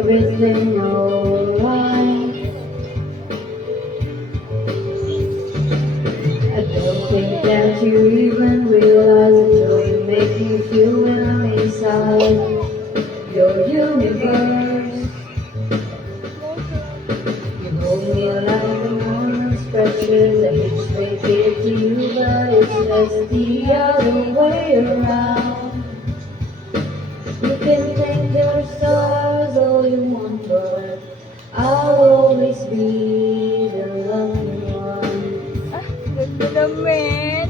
everything alright. I don't think that you even realize the joy you make me feel when I'm inside your universe. You hold me like the morning stretches. I hate to break it to you, but it's just the other way around. You can thank your stars all you want, but I'll always be the lucky one. Ah, ganda naman.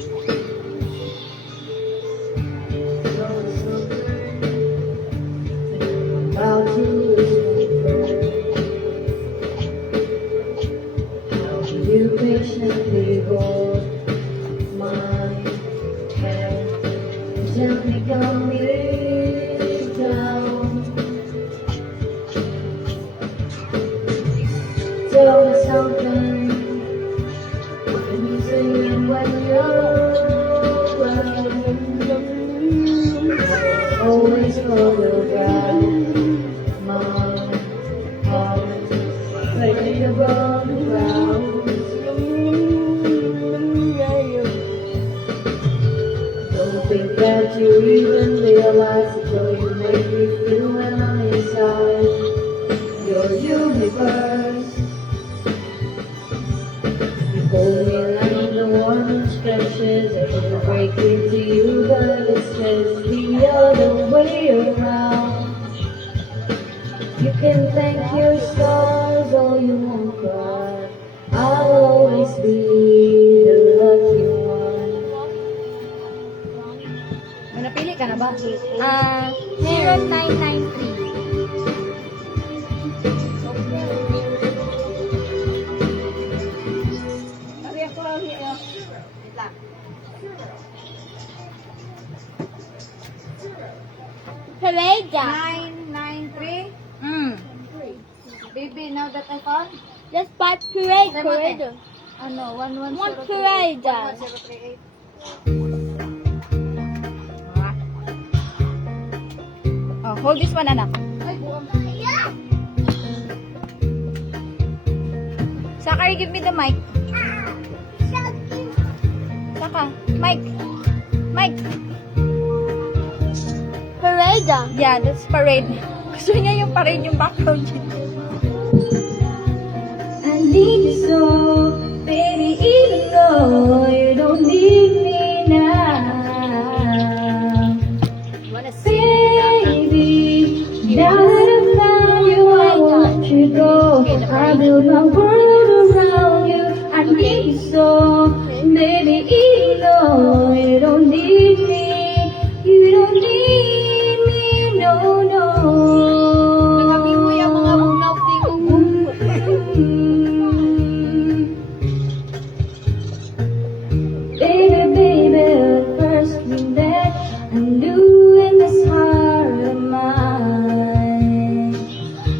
So good. About you is how you patiently hold my hand and gently calm me down. Tell me something when you sing and when you're around. Always photograph my heart, playing above the ground. Don't think that you even realize the joy you make me feel when I'm inside your universe. You hold me like the warm stretches. I hate to break it to you, but it's just the other way around. You can thank your stars all you want, but I'll always be the lucky one. May napili ka na ba? 0993. Sabi ako lang niya. Wait lang. Pareda. 993. Baby, now that I found? That's by parade. Seven, Parade. Ano, 1103. One parade. 11038. Oh, hold this one, anak. Zachary, give me the mic. Saka, mic. Mic. Parade. Yeah, that's parade. Gusto niya yung parade, yung background niya. I need you so, baby, even though you don't need me now. Baby, now that I've found you, I won't let you go. I build my world around you. I need you so, baby, even though you don't need me. You don't need me, no, no. Nagabi mo yung mga unang Baby, baby, first we met, I knew in this heart of mine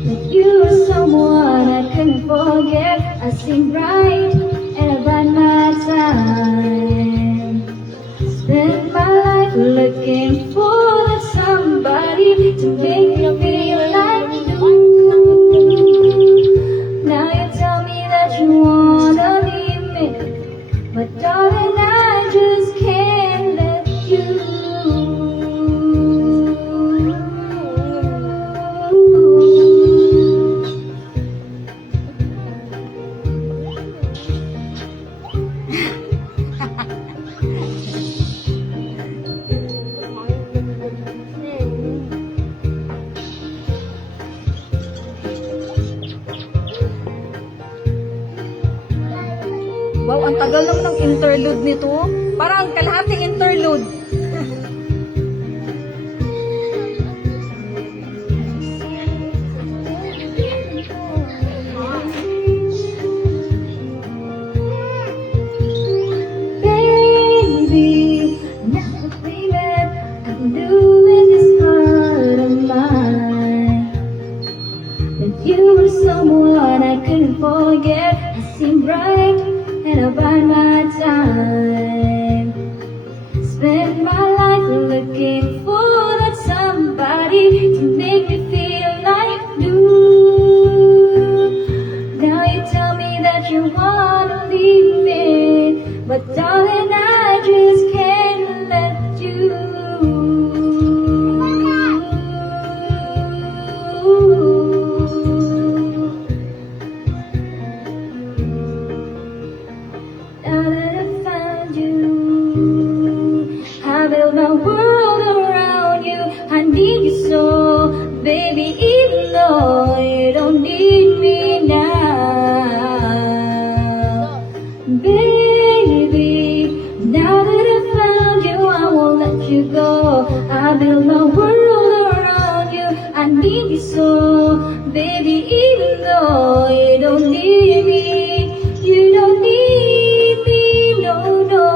that you were someone I couldn't forget. I seemed right and about my time. Spent my life looking for somebody to make me feel like you. Now you tell me that you wanna leave me, but darling, I just can't let you. Wow, ang tagal naman ng interlude nito. Parang kalahating interlude. Baby, now that we met, I knew in this heart of mine that you were someone I couldn't forget. I seemed right and about my time. Spent my life looking for that somebody to make me feel like new. need you so, baby, even though you don't need me, you don't need me, no, no.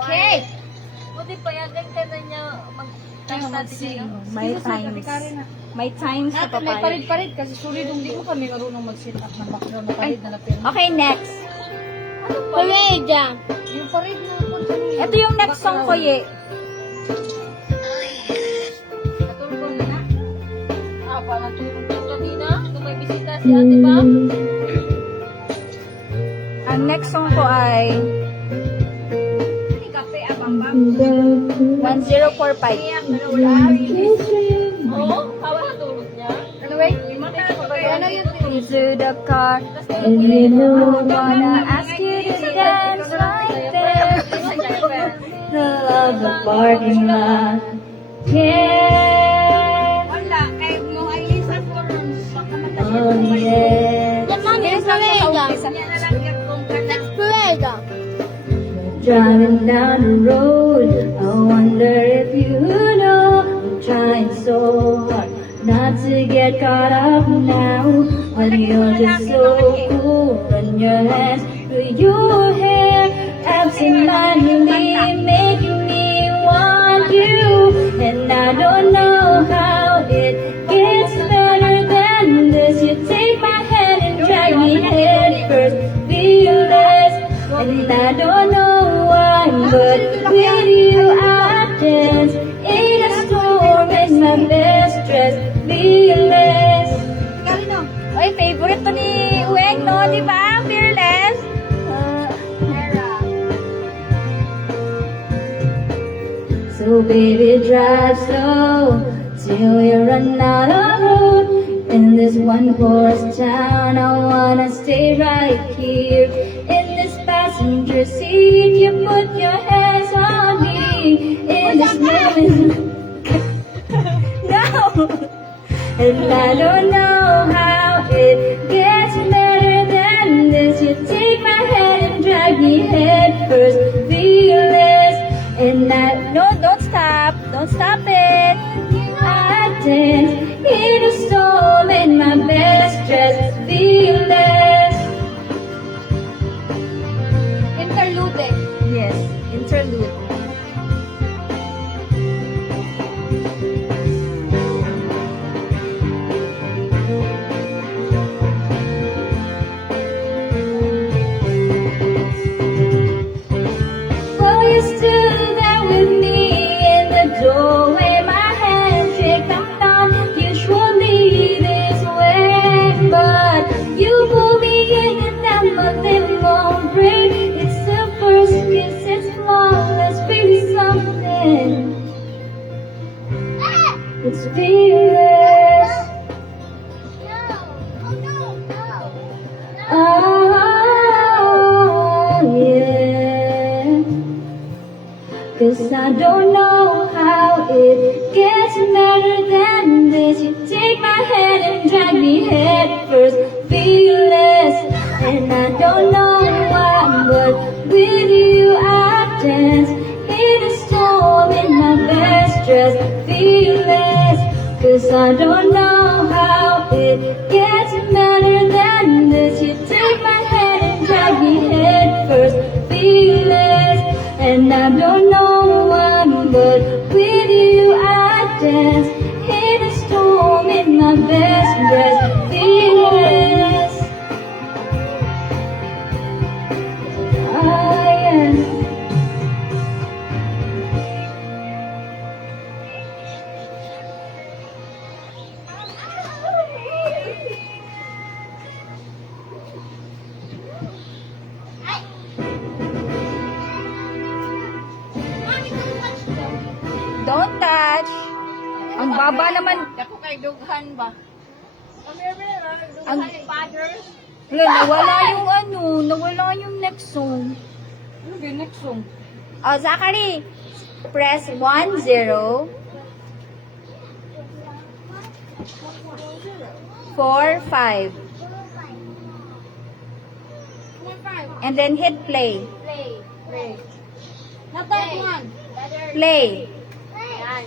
Okay. Buti payagan ka na niya mag-sing. May times. May times sa May papaya. parid-parid kasi sorry dong di mo kami marunong mag-set up ng background na parid na napirma. Okay, next. Pareja. Yung parid na punta niyo. Ito yung next song ko, Ye. Natulog na na. Pa, natulog ka kanina. Kung may bisita si ate ba? Ang next song ko ay Hindi kape, abang-bang. 1045. Oo, hawa natulog niya. Anyway, ano yun? To the car, and you know I wanna ask you to dance right there. The love the parking lot. Yeah. Wala, kay mo ay isa for baka Oh yeah. The mommy Pareja. niya na lang yung kung That's Pareja. Driving down the road, I wonder if you know I'm trying so hard not to get caught up now. When you're just so cool, run your hands through your hair, absentmindedly making me want you. And I don't know how it gets better than this. You take my hand and drag me head first, fearless. And I don't know why, but with you I dance in a storm in my best dress, fearless. Ay, favorite to ni Ueng, no? Di ba? Fearless. So baby, drive slow till we run out of road. In this one-horse town, I wanna stay right here. In this passenger seat, you put your hands on me. In this moment, no. And I don't know how it gets better than this. You take my hand and drag me head first, fearless. And no, don't stop it. I dance in a storm in my best dress, fearless. interlude. Yes, interlude. Well, you stood there with me in the doorway, my handshake thumped on usually this way, but you pulled me in and that nothing won't break. It's the first kiss, it's flawless, baby, something. It's fearless. Oh, yeah. 'Cause I don't know how it gets better than this. You take my hand and drag me head first, fearless. And I don't know why, but with you I dance in a storm in my best dress, fearless. 'Cause I don't know how it gets better than this. You take my hand and drag me head first, fearless. And I don't know why, but with you I dance in a storm in my best dress, fearless. Oh yeah. Don't touch. Ang baba naman. Ako kay dughan ba? Ang Fathers. nawala yung next song. Ano ba yung next song? Oh, Zachary, press 10. 4, 5. And then hit play. Play. Not that one. Play.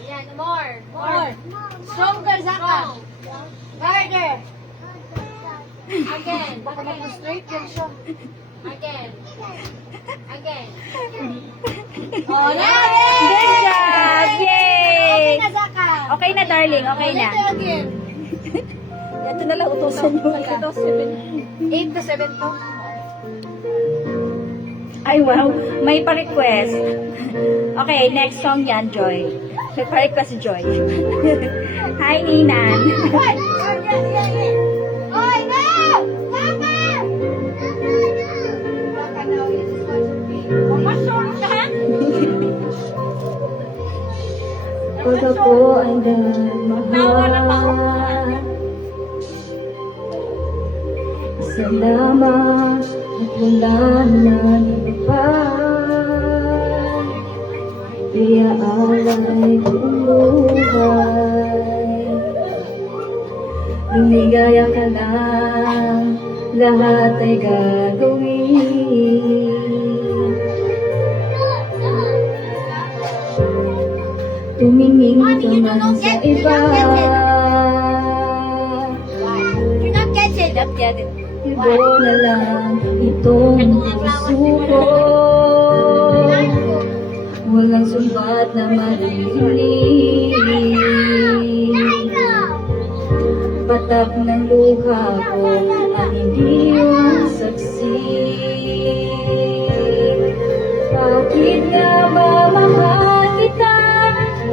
Yan. More. Stronger, Zaka. Harder. Again. Baka mag-straight yan siya. Again. Oh, Good job! Yay! Zaka. Okay na, darling. Okay na. Again. Ito na lang utusan mo. 8 to 7 to. Ay, wow. May pa-request. Okay, next song yan, Joy. May pa-request si Joy. Hi, Ninan. Oy, no! Zaka! Pag ako ay nagmahal, salamat at wala na iba. Iaalay buong buhay. Lumigaya ka lang, lahat ay gagawin. Tumingin ka man sa iba. You not get it. Ibo na lang itong puso ko. Walang sumbat na maririnig. Patak ng luha ko ang hindi yung saksi. Bakit nga ba mahal kita?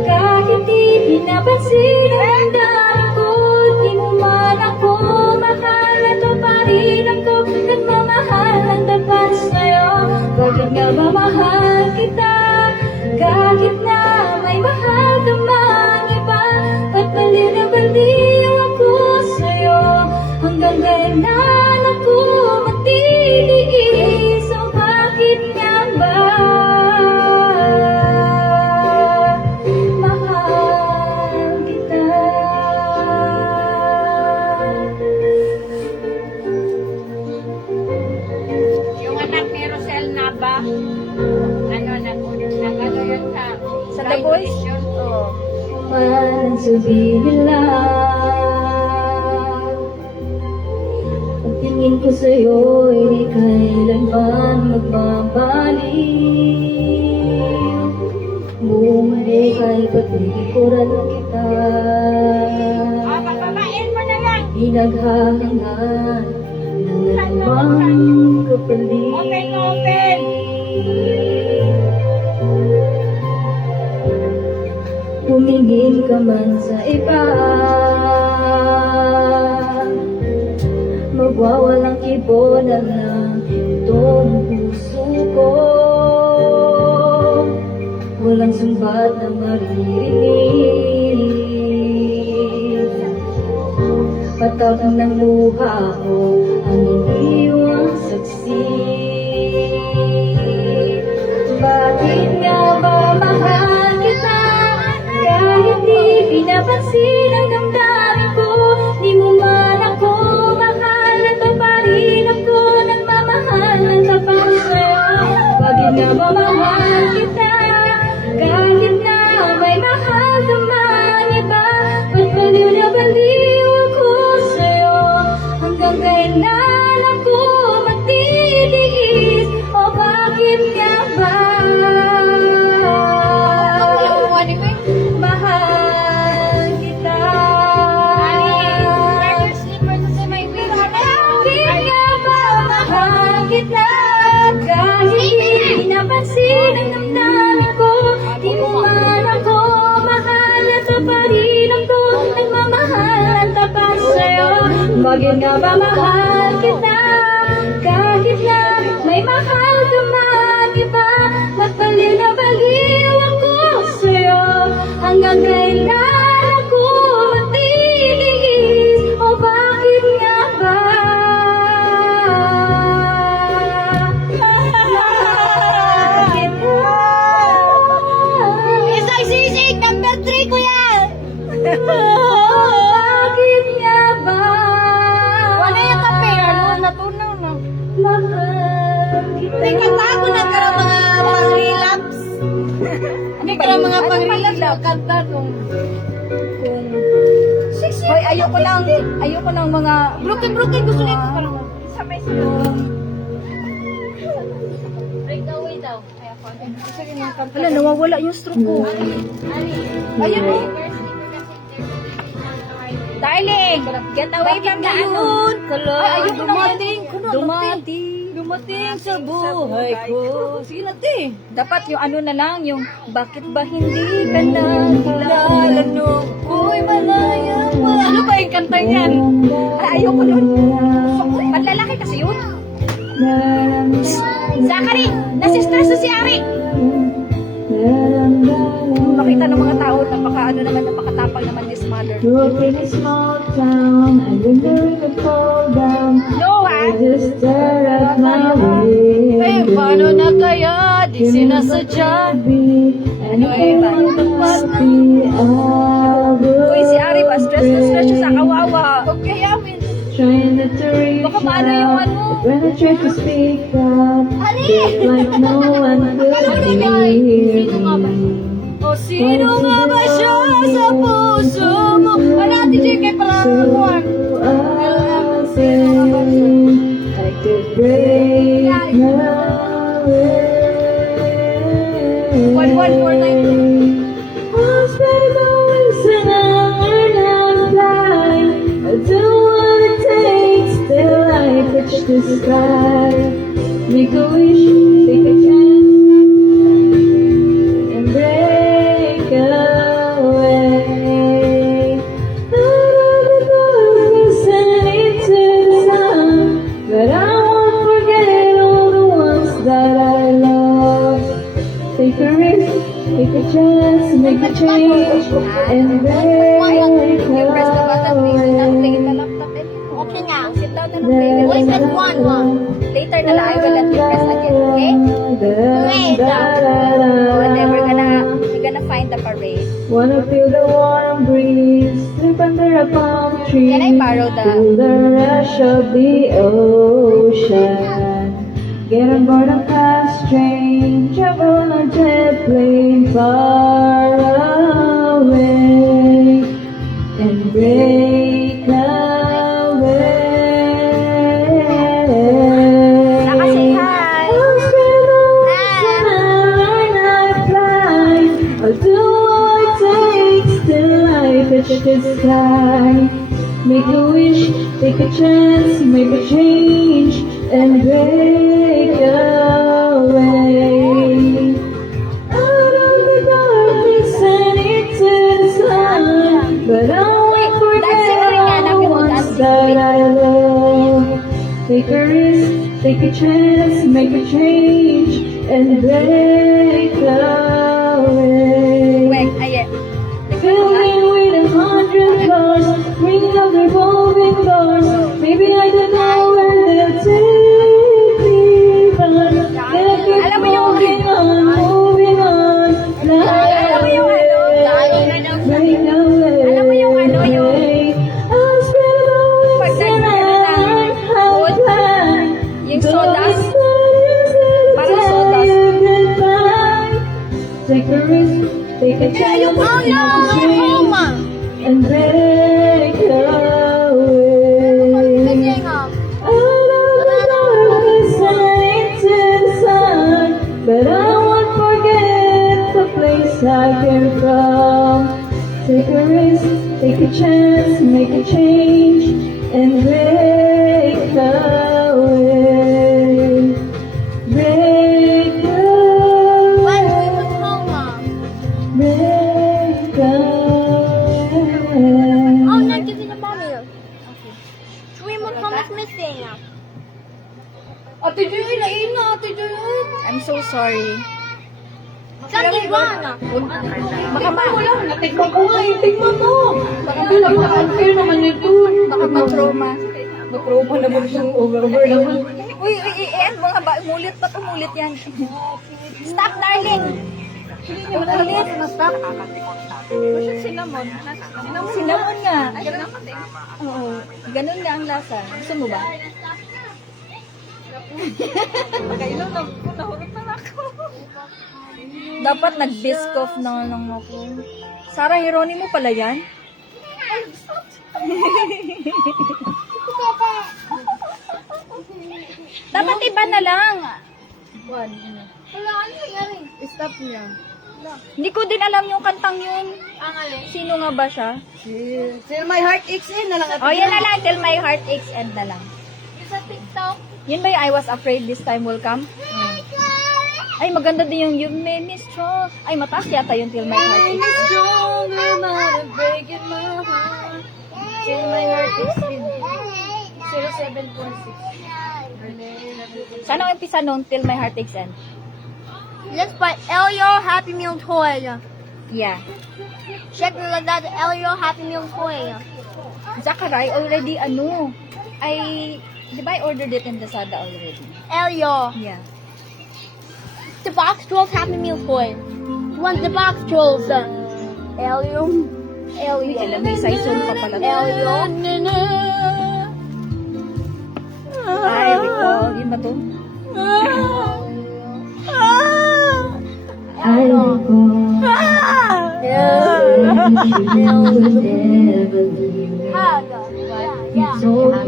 Kahit di pinapansin ang dami ko, di mo man ako mahal, ato pa rin ako nagmamahal ng tapat sa'yo. Bakit nga ba mahal kita? Kahit na may mahal ka mang iba, ba't baliw na baliw ako sa'yo? Hanggang kailan ako matitiis? O bakit nga ba mahal kita? Yung anak ni Rosel na ba? Ano yun Sa The Voice? Oo. Man sabihin lang, pagtingin ko sa'yo ay kailanman magbabaliw. Buong buhay patikuran kita, Papabain mo na lang. pinaghahangan ng anumang kapalit. Open. Tumingin ka man sa iba, magwawalang kibo na lang itong puso ko. Walang sumbat na maririnig. Patak ng luha ko ang iniwang saksi. Bakit nga ba mahal kita? Kahit di pinapansin ang damdamin ko, di mo man ako mahal, at pa rin ako nagmamahal ng tapat sa'yo. Bakit nga ba mahal kita? Kahit na may mahal ka man iba, ba't baliw na baliw ako sa'yo? Hanggang kailan ako matitiis? O bakit nga ba mahal kita? Bakit nga ba mahal kita? Kahit di pinapansin ang damdamin ko, di mo man ako mahal, at pa rin ako nagmamahal ng tapat sa'yo. Bakit nga ba mahal kita? Kahit na may mahal ka man iba, ba't baliw na baliw ako sa'yo? Hanggang kailan ako matitiis? O bakit nga ba mahal kita? Isang sisig, number 3 ko yan. Bakit kanta nung Hoy, ayoko ng mga broken gusto nito parang sa may yung breakaway daw. Kaya ako. Sige na kanta. wala, nawawala yung stroke ko. Ayun oh. Darling, get away from the ano. Ay, ayoko Dumating sa buhay ko. Sige na, te. Dapat yung ano na lang, yung bakit ba hindi ka na kilala no? Uy, malaya pa. Ano ba yung kanta niyan? Ay, ayoko nun. Panlalaki kasi yun. Zachary, nasistress na si Ari. Makita ng mga tao, napakatapang naman ni mother. Grew up in a small town, and when the river fall down, No, I ha? just stare at my Eh, window. paano na kaya? Di sinasadya. Anything must be Uy, si Ari ba? Stress na stress siya sa kawawa. Okay, amin. Trying not to reach Baka maano yung out, ano? but when I try to speak out, it's like no one could hear me. O sino nga ba siya sa puso mo? Ano, DJ kay pala Juan? I could break my way. 11492. I'll spend hours and hours and fly. I'll do what it takes till I touch the sky. Make a wish, take a chance, and break away. Out of the darkness and into the sun, but I won't forget all the ones that I love. Take a risk, take a chance, make a change, and break away. Okay na. Sit down na lang, baby. Wait, that one. Later na lang, I will let you press again, okay? And then we're gonna find the parade. Wanna feel the warm breeze, sleep under a palm tree. Can I borrow the- Feel the rush of the ocean. Get on board a fast train, travel on a jet plane far away, and break away. Nakasay hi. I'll spend hours and hours and fly. I'll do what it takes till I touch the sky. Make a wish, take a chance, make a change, and break away. Out of the darkness and into the sun, but I won't forget all the ones that I love. Take a risk, take a chance, make a change, and break away. Wait, ayan. Filling with 100 cars, ringing up the revolving doors. Maybe I don't know where they'll take me, but they'll keep Alam mo yung- moving on. Alam mo yung ano? Break away. Alam mo yung ano, yung- I'll spend hours Pag and nag- hours flying. Yung sodas. Parang Parang sodas. Take a risk, take a chance, Oh make a no! change, and break away. Out of the darkness and into the sun, but I won't forget the place I came from. Take a risk, take a chance, make a change, and break away. Break away. Break away. Ate Joy, lain na, Ate Joy. I'm so sorry. Baka Wala, natikman ko nga, itikman mo. Baka unfair naman ito. baka ma-trauma. Matrauma naman siyang over naman. Uy, mga mulit pa mulit yan. Stop, darling! Mulit. Stop. Cinnamon. Cinnamon nga. Oo. Ganun nga ang lasa. Gusto mo ba? Kailan na, nahulog na ako. Dapat nag-biscoff na lang ako. Sarah Geronimo pala yan? Dapat iba na lang. Wala, ano nangyari? Stop niya. Hindi ko din alam yung kantang yun. Ang alin? Sino nga ba siya? Till my heart aches in na lang. Oh, yan na lang. Till my heart aches and na lang. Sa TikTok. Yun ba yung I was afraid this time will come? Ay, maganda din yung You Made Me Strong. Ay, mataas yata yung Till My Heart Aches. Strong, no matter breaking my heart. Till my heart aches in. 0746. Saan ang umpisa nung Till My Heart Aches End? Let's buy Elio Happy Meal toy. Yeah. Check me like that Elio Happy Meal toy. Zachary, already di ba I ordered it in Lazada already? Elio. Yeah. The box trolls Happy Meal toy. You want the box trolls? Elio. Uy, alam, may Saison pa pala. Elio. Ay, recall. Yun ba to? I don't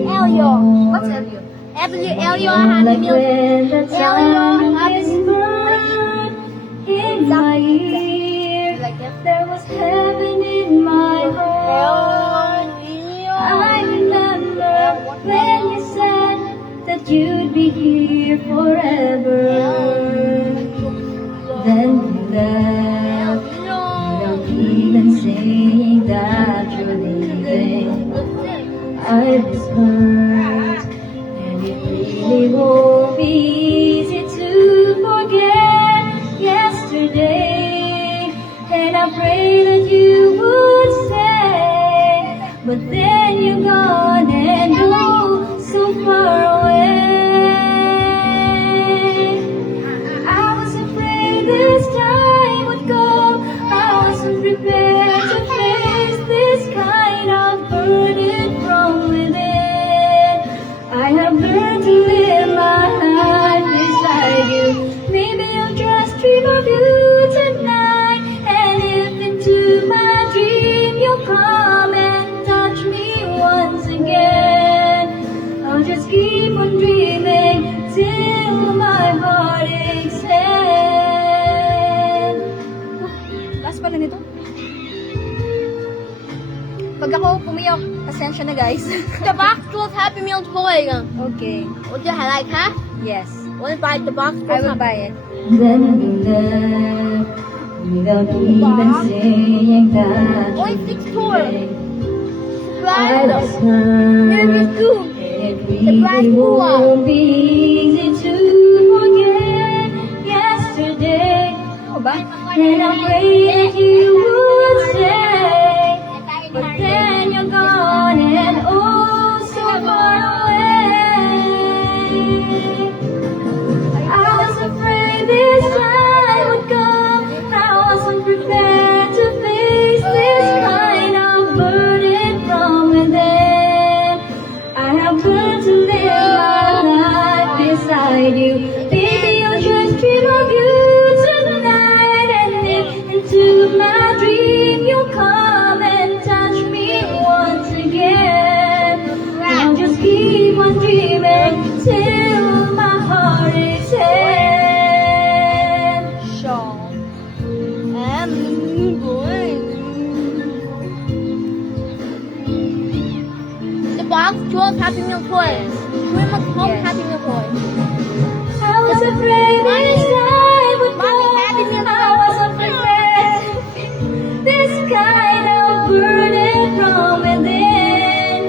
Elio. What's Elio? Elio Happy Meal. Elio Happy Meal. In my ear, there was heaven in my heart. I remember when you said that you'd be here forever. Then you left without even saying that you're leaving. I was hurt, and it really won't be easy to forget yesterday. And I pray that you would stay, but then you're gone and oh, so far away. I was afraid this time would come. I wasn't prepared to face this kind of burden from within. I have learned to live my life beside you. Maybe I'll just dream of you tonight. And if into my dream you'll come and touch me once again, I'll just keep on dreaming till my heart aches end. Last pala nito. Pag ako pumiyok, pasensya na guys. The box trolls Happy Meal toy. Okay. Would you like, huh? Yes. Want to buy the box I trolls? will buy it. Then you left without even saying that. Oy, 6 tour. I was There is hurt. 2. It really won't be easy to forget yesterday. Ano ba? And I pray that you would stay, but then you're gone and oh so far away. I was afraid this time would come. I wasn't prepared to face this kind of burden from within. I have learned to live my life beside you. Baby, I'll just dream of you tonight. And if into my dream you'll come and touch me once again, I'll just keep on dreaming till my heart is end. I'm going. The box trolls Happy Meal toys. We must home Yes. Happy Meal toys. I was afraid this time would come. I wasn't prepared. This kind of burden from within.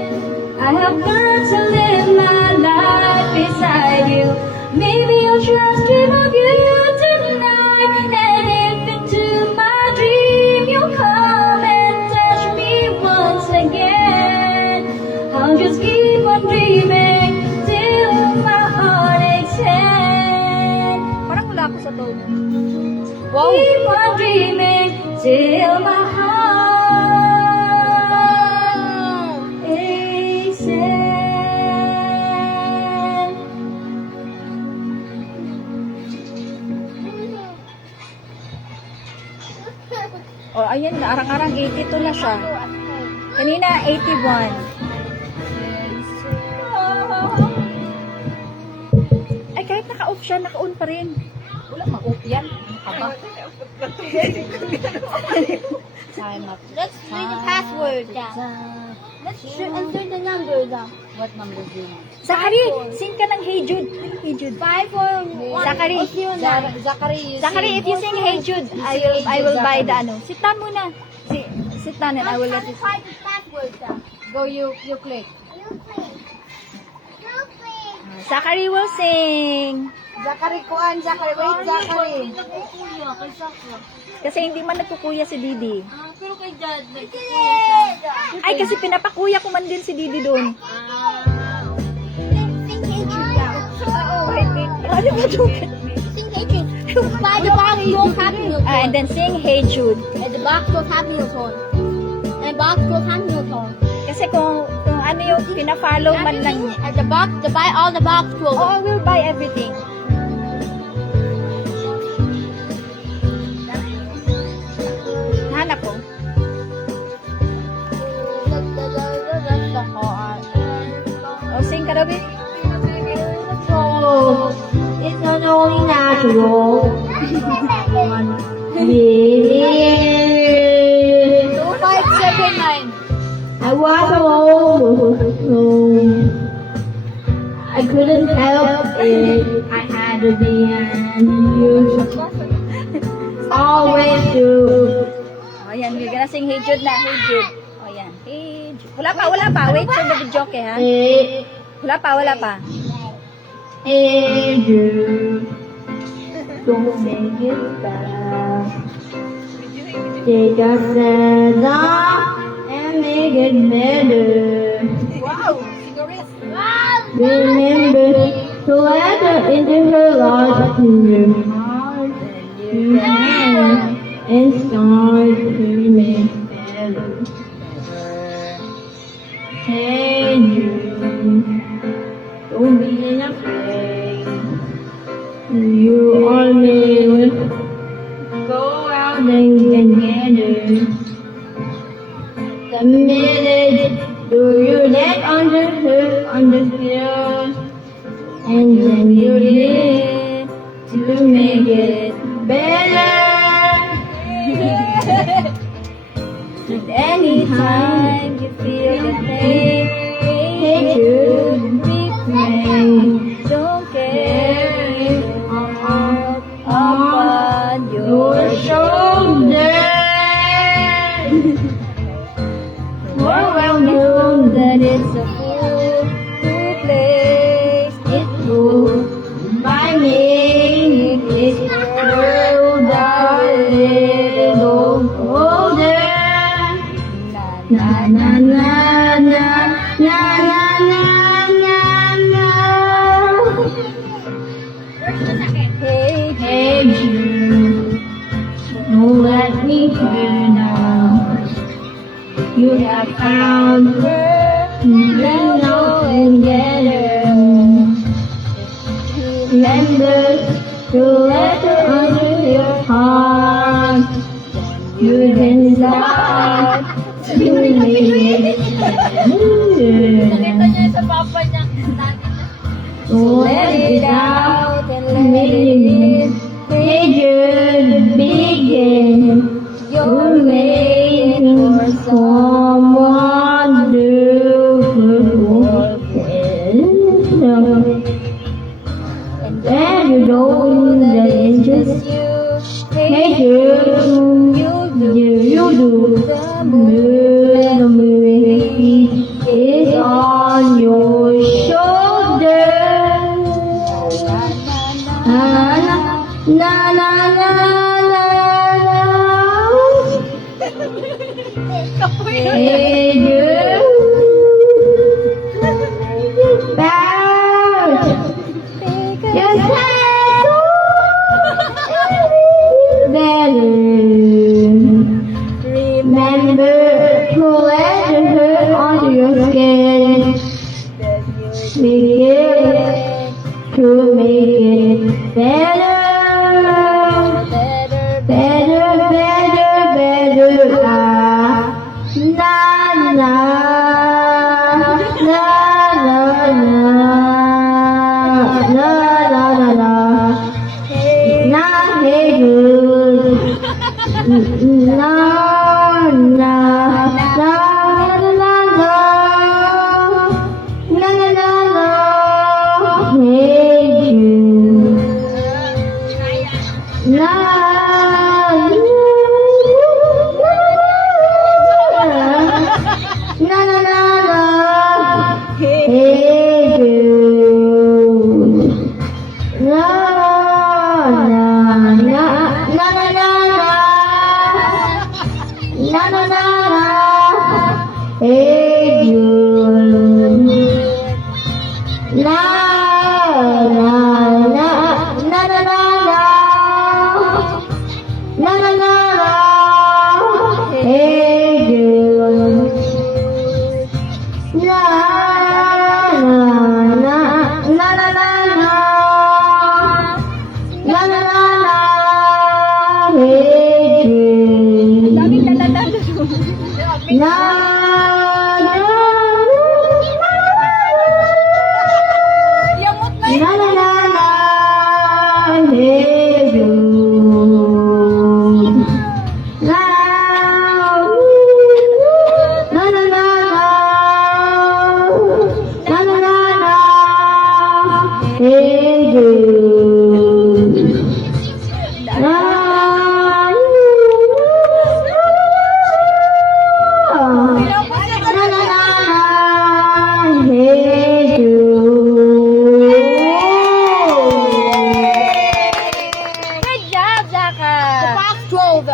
I have learned to live my life beside you. Maybe I'll just dream of you tonight. And if into my dream you'll come and touch me once again, I'll just keep on dreaming till my heart aches end. Parang wala ako sa tone. Keep on dreaming till my heart aches end. ayan na, arang-arang 82 na siya. Kanina, 81. Ay, kahit naka-off siya, naka-on pa rin. Wala mag-off yan. Aba. Let's do the password. Let's enter the number. What number do you want? Zachary, sing ka ng Hey Jude. Ano Hey Jude? 541. Zachary. Zachary, if you sing Hey Jude, I will buy the ano. Sit down muna. Sit down and I will let you sing. Type the password. Go, you click. Zachary will sing. Zachary, kuan. Zachary, wait, Zachary. Kasi hindi man nagkukuya si Didi. Pero kay Dad, nagkukuya siya. Ay, kasi pinapakuya ko man din si Didi doon. Ano ba joke? Sing Hey Jude. By the box goes Hamilton. And then sing Hey Jude. And the box goes Hamilton. And box goes Hamilton. Kasi kung ano yung pina-follow man lang niya. And the box, the buy all the box goes. Oh, I will buy everything. Hanap ko. Oh, sing ka daw, baby. It's not only natural. Really. 579. I was alone. I couldn't help it. I had to be you. Always do. Oh, yan. We're gonna sing Hey Jude na. Hey Jude. Oh, yan. Hey Jude. Wala pa. Wait for the video, okay, ha? Wala pa. Hey Jude. Don't make it bad. Take a stand up and make it better. Wow, sigurist. Remember to let her into her life in your heart. You can and start to make better. Hey Jude, don't be afraid. You always go out and get it. The minute do you let under her understand, and then you live to make it better. And anytime you feel the pain, hey Jude, be brave. Don't carry On your shoulder. For well known that it's a fool to place it ruled by me. This world a little older. Na na na na na na na na na. Hey Jude, don't let me hear now. You have found her, you know and get her. Remember to let her under your heart. You can start to make it better. Niya sa papa niya. So let it out and let it in. Hey Jude, begin. You're waiting for someone to forget. And then you know that it's just you. Hey Jude, you do. The movie is on your shoulder. Na na na na na na. Hey Jude, back. Just let go. Better. Remember to let her onto your skin. Begin to make it better. Better, better, better. Daming lalalala. Yamot na yun. Good job, Zaka.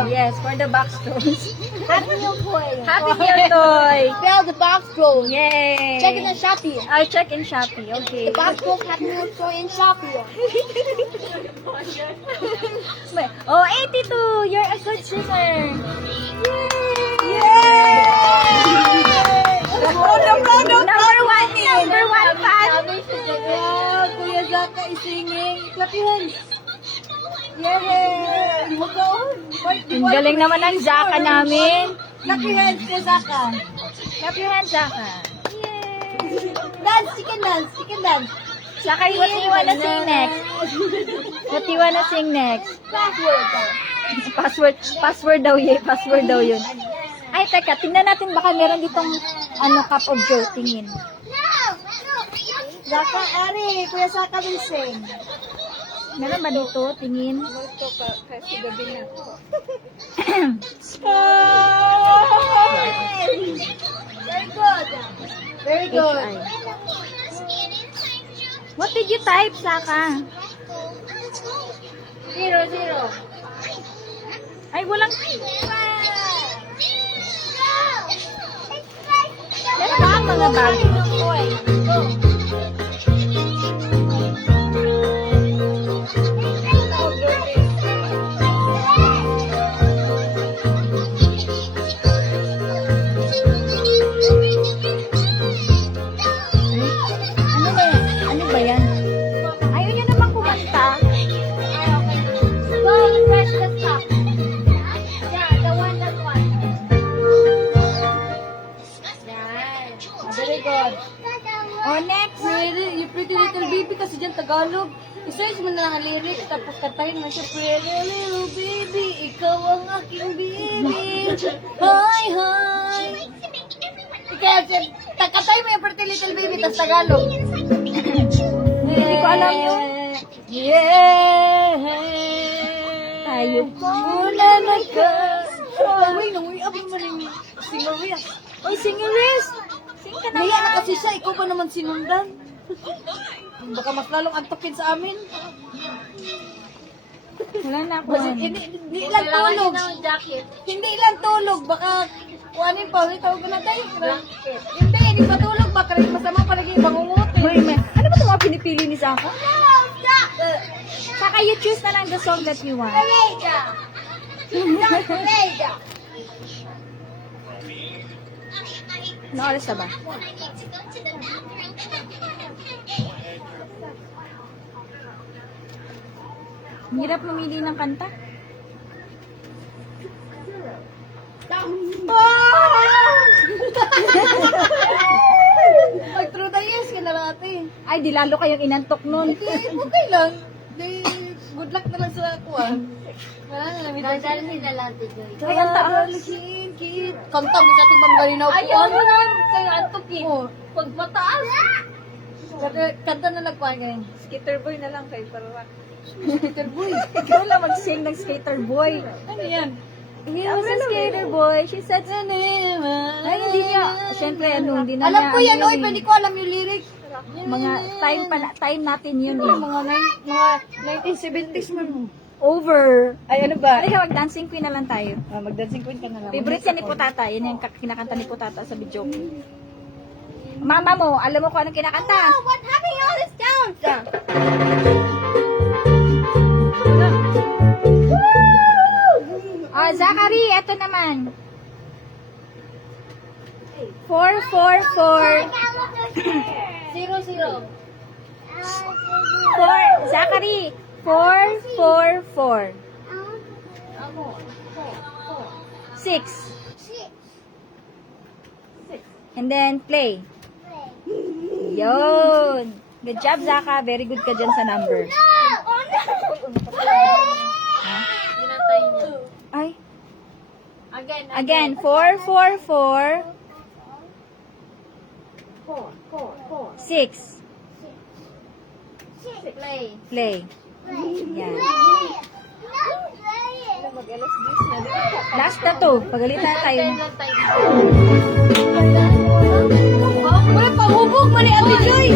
Yes, for the box trolls. Happy Meal toy. Happy Meal toy. Spell the box troll. Yay. Check it on Shopee. I check in Shopee. Okay. The box troll Happy Meal toy in Shopee. Oh, 82. You're a good singer. Yay! Number one fan. Kuya Zaka is singing. Clap your hands. Yay! Ang galing naman ng Zaka namin. Clap your hands, Kuya Zaka. Clap your hands, Zaka. Yay! Dance, chicken dance, chicken dance. Zaka, what do you wanna sing next? What do you wanna sing next? Password. Password daw yun. Password daw yun. Ay, teka. Tingnan natin baka meron ditong cup of joy. Tingin. Zaka, Ari, Kuya Zaka will sing. Meron ba dito? Tingin. Kasi gabi na. Very good. Very good. HI. What did you type, Saka? 0. Ay, walang... Meron ba mga bago? Ano ba yan? Ayaw nyo naman kumanta. Go and press the stop. Yeah, the one that one. Yan. Very good. Oh, next. You pretty little baby kasi dyan Tagalog. I-search mo na lang ang lyrics tapos kantahin mo siya. Pretty little baby, ikaw ang aking baby. Hi, hi. Kaya kantahin mo yung pretty little baby tapos Tagalog. Hindi ko alam yun. Yeah. Tayo po. Muna nagka. Uy, abang mo rin singawiyak. Oy, singeres. Sing ka na. Naya na kasi siya, ikaw pa naman sinundan. Baka mas lalong antokin sa amin. Wala na ako. Kasi hindi lang tulog. Hindi lang tulog. Baka kuhanin pa. Ulit tawag ko na tayo. Hindi pa tulog. Baka rin masama palagi bangungot. Hoy, man. Ano ba itong mga pinipili ni Saka? Saka, you choose na lang the song that you want. Ano oras na ba? Ang hirap mamili ng kanta. Ay, di lalo kayong inantok nun. Okay lang. Di, good luck na lang sa ako ah. Wala na lang. Dadal sila lang dito. Ay, ang taas. Kanta mo sa ating mga na Ayaw mo na kayo antok eh. Oh, Pag mataas. kanta na nagkuhan ngayon. Skater boy na lang kayo para Peter Boy. ikaw lang mag-sing ng skater boy. Ano yan? He was a skater boy. She said, ay, hindi niya. Siyempre, ano, hindi na Alam niya. ko yan, ano oy, pero hindi ko alam yung lyrics. Mga time natin yun eh. Mga 1970s mo. Over. Ay, ano ba? Halika, mag-dancing queen na lang tayo. Mag-dancing queen ka na lang. Favorite yan ni Potata. Yan yung kinakanta ni Potata sa video ko. Mama mo, alam mo kung anong kinakanta? What happened all this down? Ah, Zachary, eto naman. 444 0-0. 4 Zachary 444 6 and then play. Yun. Good job, Zaka. Very good ka dyan sa number. Pinatay niya. Ay. Again. 444 6 Play. play. Yan. Last na to. Pagalitan na tayo. Wala pa hubog man ni Ate Joy.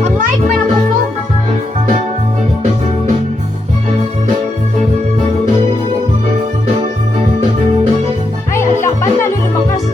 Ang like man ang hubog. Ay, ang lakban lalo lumakas.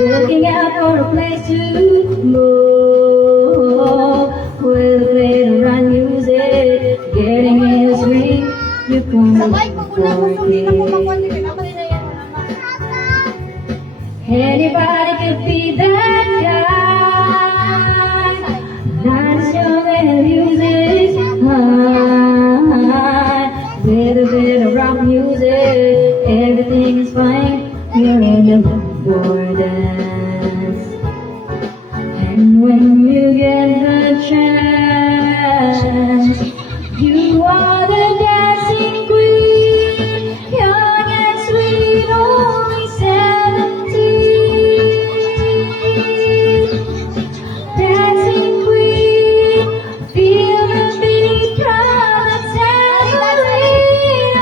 Looking out for a place to move with later on music, getting in the swing, you come for me. Anybody could be that guy, not as young and music's high, with a bit of rock music, everything is fine, you're in the for dance. And when you get the chance, you are the dancing queen, young and sweet, only 17. Dancing queen, feel the beat from the tambourine.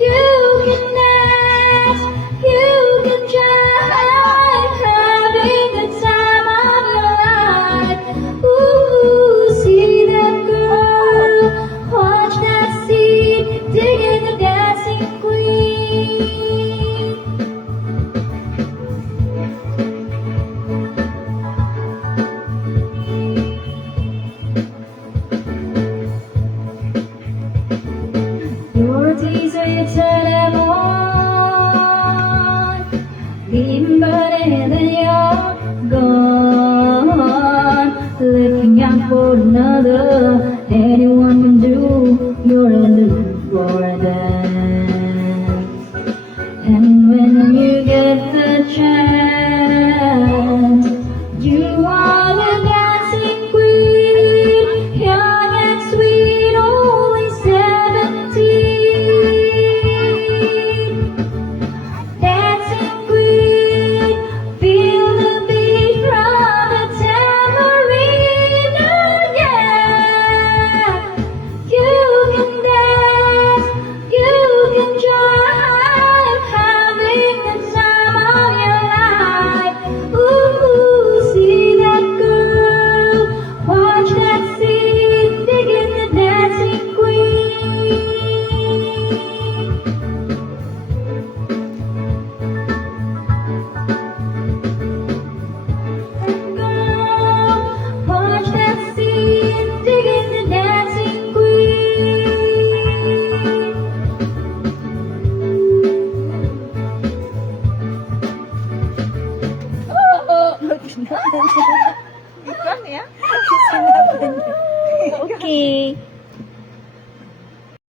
You can dance, you can jive, having the time of your life. Ooh, see that girl, watch that scene, digging the dancing queen. Your teaser, you turn them on, leaving burning and then you're gone. Looking out for another, anyone can do, you're in the mood for a dance. And when you get the chance, you are the dancing queen, young and sweet, only 17. Dancing queen, feel the beat from the tambourine again. Ikaw niya? Okay.